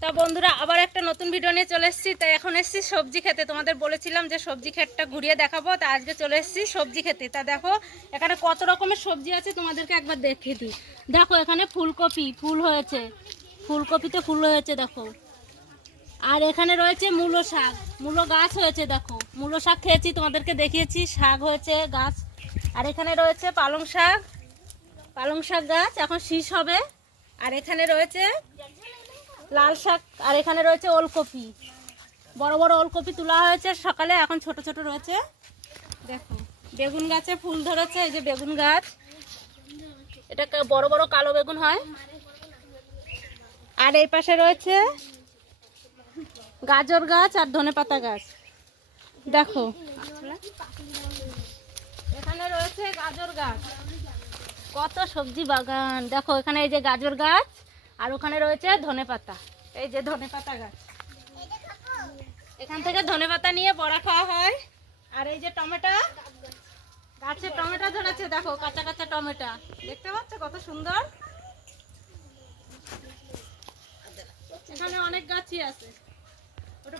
তা বন্ধুরা আবার একটা নতুন ভিডিও নিয়ে চলে এসেছি। তাই এখন এসেছি সবজি খেতে। তোমাদের বলেছিলাম যে সবজি ক্ষেতটা ঘুরিয়ে দেখাবো, তা আজকে চলে এসেছি সবজি খেতে। তা দেখো এখানে কত রকমের সবজি আছে তোমাদেরকে একবার দেখিয়ে দিই। দেখো এখানে ফুলকপি ফুল হয়েছে, ফুলকপিতে ফুল হয়েছে দেখো। আর এখানে রয়েছে মূলো শাক, মূলো গাছ হয়েছে দেখো। মূলো শাক খেয়েছি, তোমাদেরকে দেখিয়েছি, শাক হয়েছে গাছ। আর এখানে রয়েছে পালং শাক, পালং শাক গাছ এখন শীষ হবে। আর এখানে রয়েছে লাল শাক। আর এখানে রয়েছে ওলকপি, বড় বড় ওলকপি তোলা হয়েছে সকালে, এখন ছোট ছোট রয়েছে। দেখো বেগুন গাছে ফুল ধরেছে, এই যে বেগুন গাছ, এটা বড় বড় কালো বেগুন হয়। আর এই পাশে রয়েছে গাজর গাছ আর ধনেপাতা গাছ। দেখো এখানে রয়েছে গাজর গাছ, কত সবজি বাগান। দেখো এখানে এই যে গাজর গাছ, আর ওখানে রয়েছে ধনেপাতা, এই যে ধনেপাতা গাছ, এখান থেকে ধনেপাতা নিয়ে বড়া খাওয়া হয়। আর এই যে টমেটো গাছে টমেটো ধরেছে, দেখো কাঁচা কাঁচা টমেটো, দেখতে পাচ্ছ কত সুন্দর। এখানে অনেক গাছই আছে। ওটা